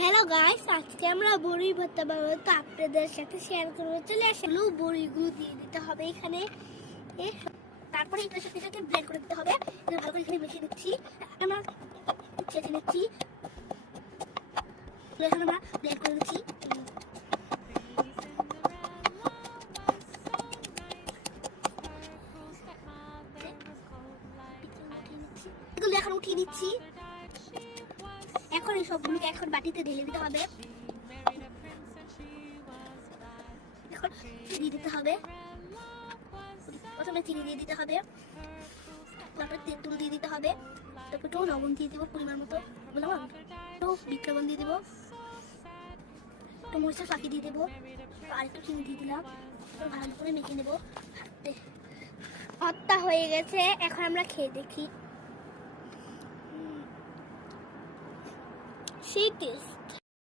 Hello guys, আজকে আমরা বড়ি ভর্তা বানাবো, তো আপনাদের সাথে শেয়ার করবো। চলে আসলো বড়িগুলো দিয়ে দিতে হবে এখানে, তারপরে এটার সাথে সাথে ব্লেন্ড করে দিতে হবে। এটা ভালো করে এখানে মিশিয়ে দিচ্ছি, আমরা ছেঁচে নিচ্ছি, এখন আমরা ব্লেন্ড করে দিচ্ছি। এগুলো এখন উঠিয়ে দিচ্ছি। এখন এই সবগুলোকে এখন বাটিতে ঢেলে দিতে হবে। এখন দিয়ে দিতে হবে, প্রথমে চিনি দিয়ে দিতে হবে, তারপরে তেঁতুল দিয়ে দিতে হবে, তারপর একটু লবণ দিয়ে দেবো পরিমাণ মতো, লবণ একটু বিট লবণ দিয়ে দেবো, একটু মরিচের ফাঁকি দিয়ে দেবো, আর একটু চিনি দিয়ে দিলাম, ভালো করে মেখে নেবো। ভর্তা হয়ে গেছে, এখন আমরা খেয়ে দেখি। সেই টেস্ট।